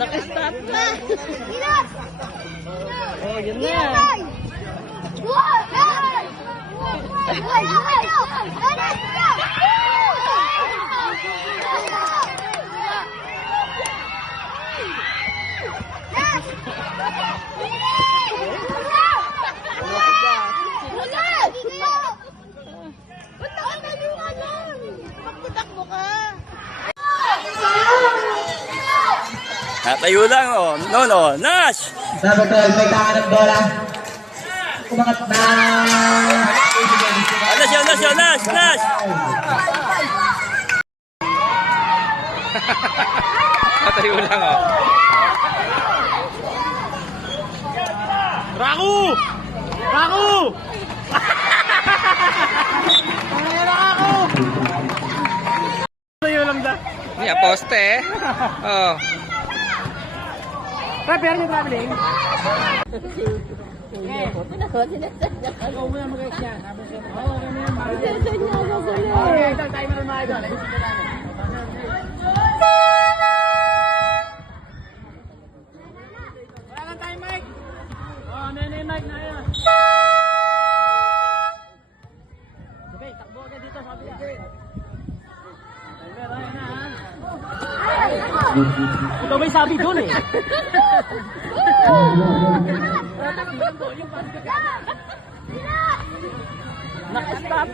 Naka-stop na. Oh, yun na. Natayo lang, oh. No. Nash! Number 12, may taka ng bola. Kumangat na. Nash! Natayo lang, oh. Raku! Natayo lang da. May poste, eh. Oh. Travel niyo traveling. Ito may sabi doon eh. Naka-stop.